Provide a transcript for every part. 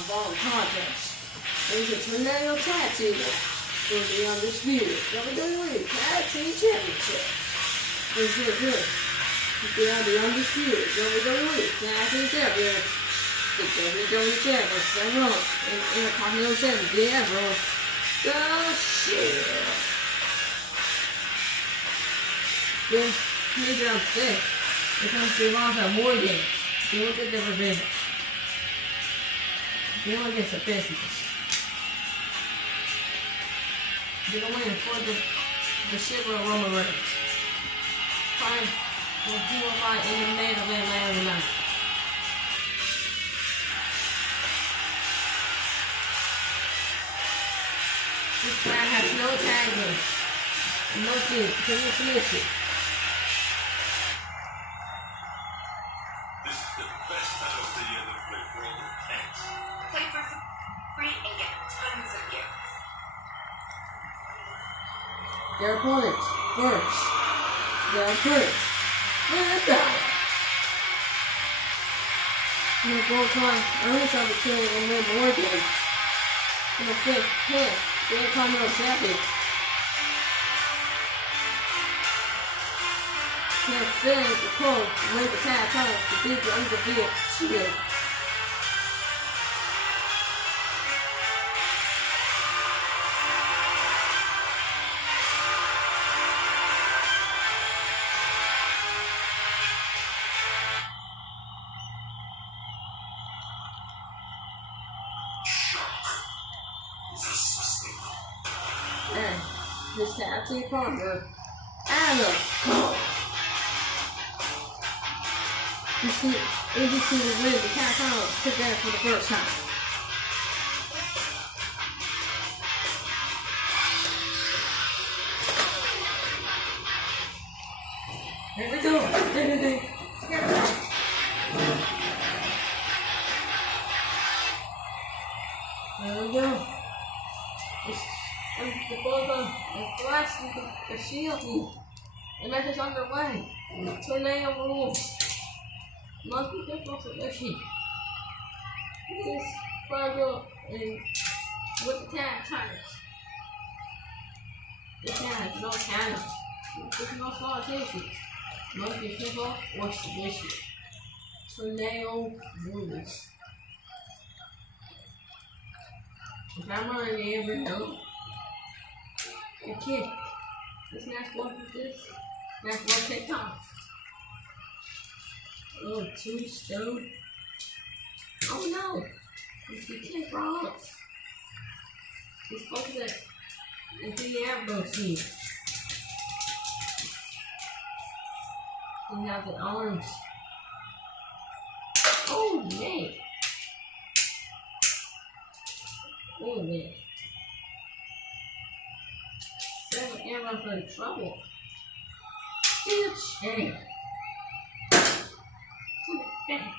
non-ball contest. It's a tornado tag team match for the Undisputed WWE Tag Team Championship. This is good. We have the Undisputed WWE Tag Team Champions. The WWE Champions, Seth Rollins, and Intercontinental Champion, Dean Ambrose. The shit. Then, maybe I'm sick. It comes to Rollins at War Games. Deal with the different business. Deal against the business. They're going to win for the shit with Roman Reigns. Fine. We'll do a fight in the main event later tonight. This guy has no tag in. No kid. Couldn't submit it. This is the best time of the year to play World of Tanks. Play for free and get tons of gifts. Their opponents first. Their opponents. Where's that? In the gold card, earns opportunity to win more games. In the fifth hit, the Intercontinental Champion. Can finish the code, win the tag titles to beat the undefeated Shield. And his tag team partner, Adam Cole. ABC will win the tag titles together for the first time. Here we go. Here we go. There we go. The Bulldog is blasting the Shield team. The match is underway. Tornado rules. Must be difficult submission. This Fargo and with the tag titles. This has no counters. There's no small cases. Must be PinFall or submission. Tornado rules. If I'm already ever know. A kick. This match won't do this. Match won't take off. Oh, two stone. Oh no! It's the kick Rollins. He's focused at the Ambrose team. He has the arms. Oh man! Oh man! Seven Ambrose for the trouble. Good shame. Back.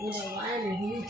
With a lighter here.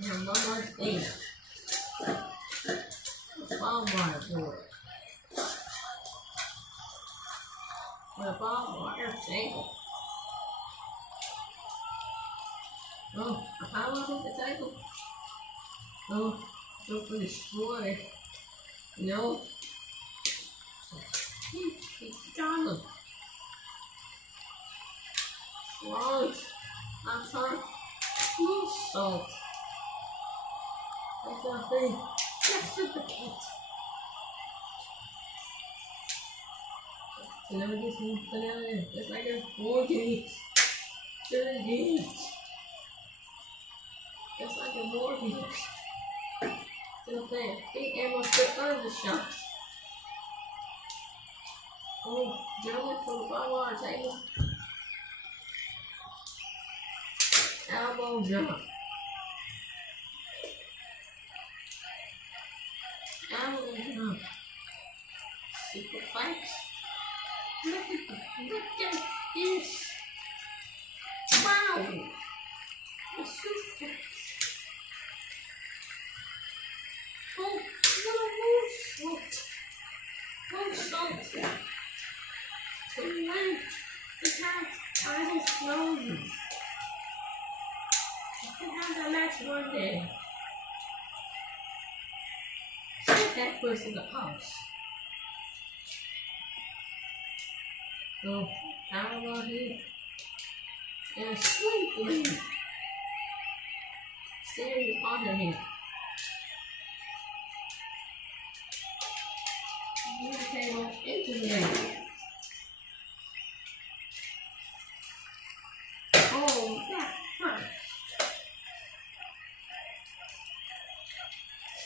Now one more thing. Barbed wire board. With a barbed wire table. Oh, a power with the table. Oh, go for destroy. No. He's got him. Salt. I'm sorry. No salt. That's nothing. Reciprocate. So now we get some banana. It's like a 4 games. 30 games. It's like a mortgage. To the fan. Big ammo to earn the shots. Oh, gentlemen from the barbed wire table. Elbow jump. Elbow jump. Super fights. Look at this. Wow. A super. Oh, what a move. What? Oh, salt. To the right. one day. Set that first in the house. So, power on here. And swiftly staring under him. Move the table into the air. Oh, that first.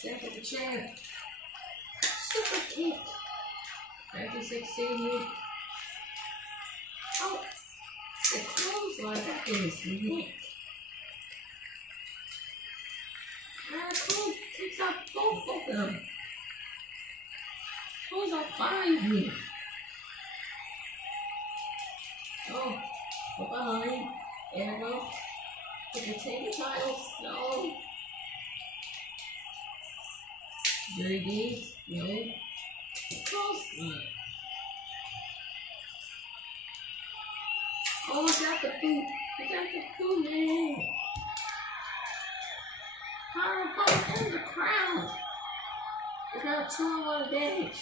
Step in the chair. Super kick. 1916. Oh, the clothesline back in his neck. Cool takes out both of them. Who's on fire here? Oh, behind. Arrow. Did you take the titles? No. Dirty deeds? No. Clothesline. Oh, I got the boot. I got the boot, man. Powerbomb in the crowd. It's not a 2-on-1 advantage.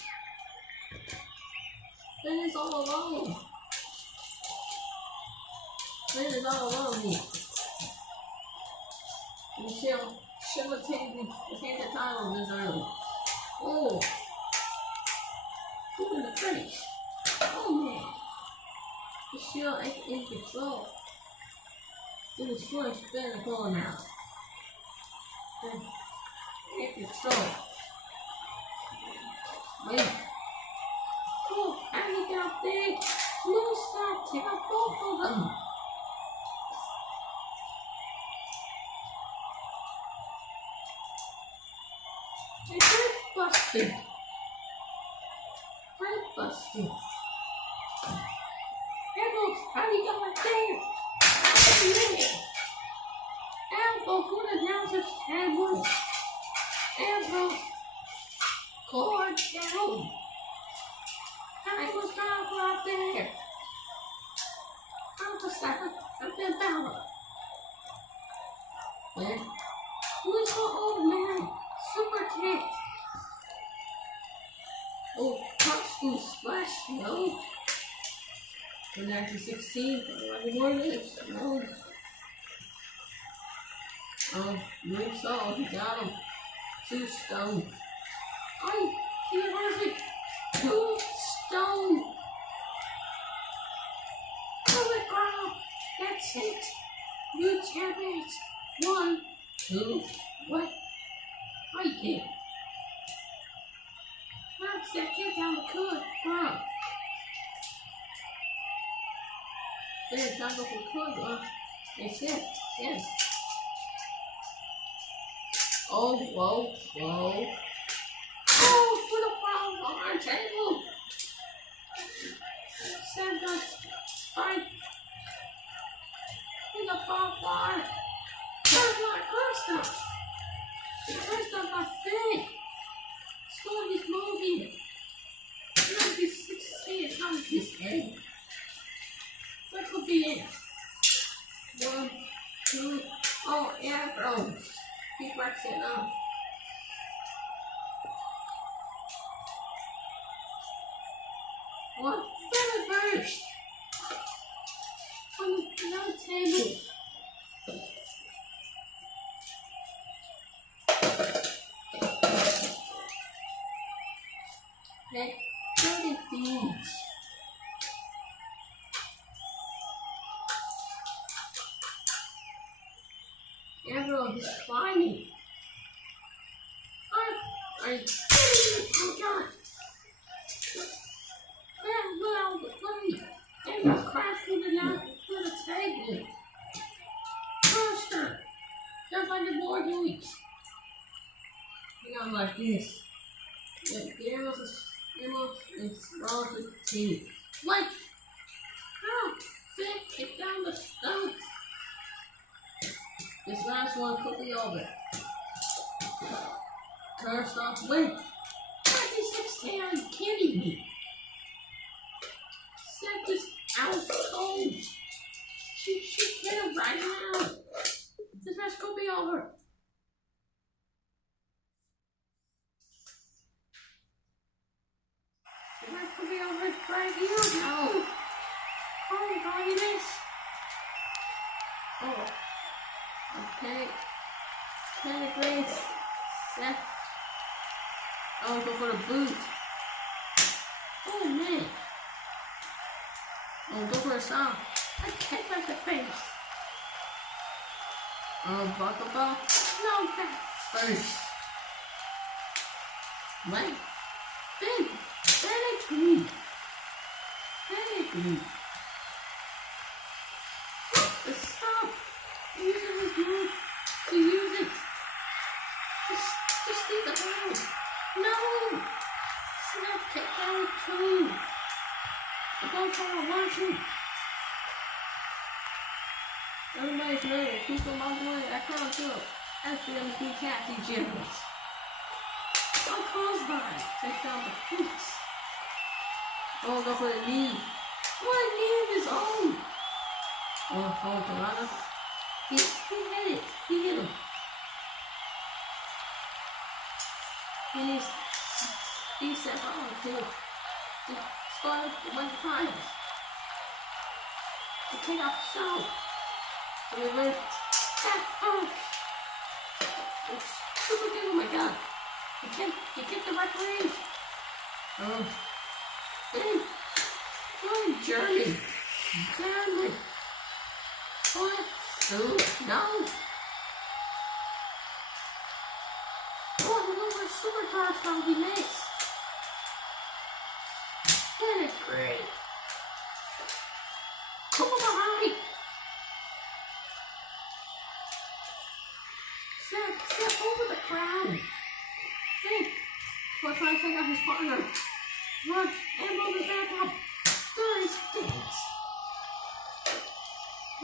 Then it's all alone. Then it's all alone here. Michelle should have taken the title this early. Oh. Who in the face? Oh, man. Michelle ain't in control. Then it's going to spin the ball now. In control. Wait. Oh, how do you get up there? No stop. Take out both of them. They break busted. Break busted. Elbows, how do you get right there? Oh, elbow for the announcer's table. Elbow. Cord down. I was down for out there. I'm the second. I'm the Balor. Then, who's the old man? Super kick. Oh, touchdown splash, no. For 1916, 11 more minutes, no. Oh, no saw, he got him. 2 stone. Oh, he was it. 2 stone. Holy crap, that's it. New champions. 1, 2, what? I can't. That's that kid down the court. Wow. There's not go for the court, huh? That's it. Yes. Oh, whoa, whoa. Oh, for the problem on our table. Sam got fight. In the ball bar. Turn my crystal. The crystal got fed. Stole his movie. Not his 16 on his head. What could be it? 1, 2, oh, arrows. He breaks it up. What? Very first. On the table. Okay, dirty deeds. Arrow is climbing. Oh God. Well, they was crashing through the table. Crushed her. Just like the board weeks. You got like this. The arrows is wrong with the team. Like, how? They kick down the stump. This last one could be over. Cursed off win. 2016, are you kidding me? Set this out cold. She hit him right now. This match could be over. This could be over right here. No. Oh, doggy this. Oh. Okay. Panic race. Set. Oh, go for the boot. Oh, man. Oh, go for a stop. I kick like the face. Oh, buckle ball. No, back first. What? Ben. Panic. Panic. Stop. Using his move to use it. Just leave the hold. No. Snap kick down 2. Go for a 1-2. Everybody's ready. People on the way. I can't do it. That's the MVP Kathy Jimmers. Don't close by. Take down the boots. Oh, go for the knee. What knee of his own? Oh, Toronto. He hit it. He hit him. He needs to step on to start a bunch of times. To take off the show. So we went super good. Oh my god. He kicked the referee. Oh. Oh, Jeremy. What? Oh, no. Oh, look where supercars from he makes. That is great. Come on behind. Step over the crowd. Hey, we're trying to take out his partner. Run, elbow the back up. 30 seconds.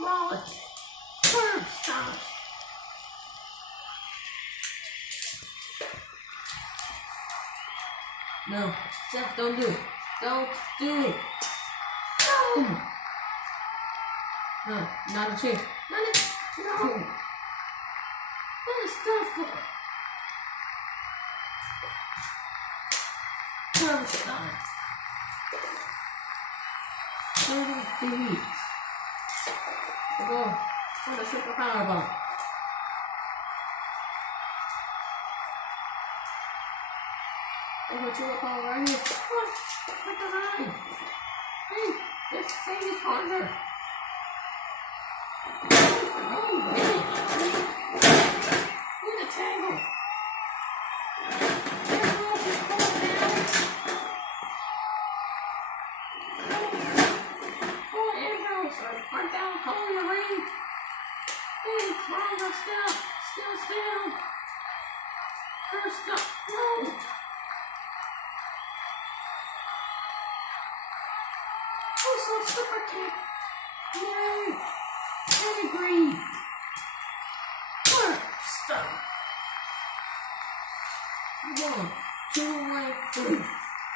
Roll it. Curb stop. No, Seth, don't do it. Don't do it. No. No, not a chair. Not a, no. That is stuff. Curb stop. 30 feet. Go for the super power bomb. Over to a call right here. What the line? Hey, just save his partner. Oh, man. Look at the tangle. Everyone's just pulling down. Oh, arrows are down, holding the ring. Hey, wrong, still. First up, no. Also, super kick. Yay. Pedigree. First up. 1, 2, 1, 3.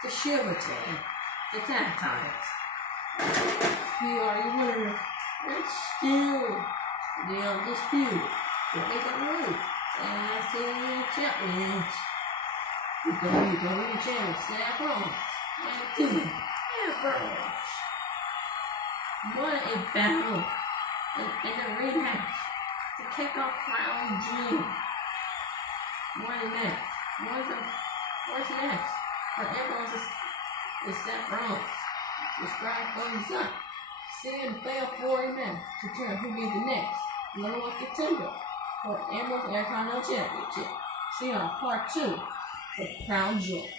The shiver tag. The tag titles. We are your winner. That's still the Undisputed. What they got right? Tag team champions. The WWE champions. Seth Rollins. And 2. Ambrose. What a battle in the rematch to kick off Crown Jewel. What next? What's next? For Ambrose is Seth Rollins. Describe for himself. Sam failed for a match to determine who be the next number 1 contender for Ambrose Intercontinental Championship. See on part 2 for Crown Jewel.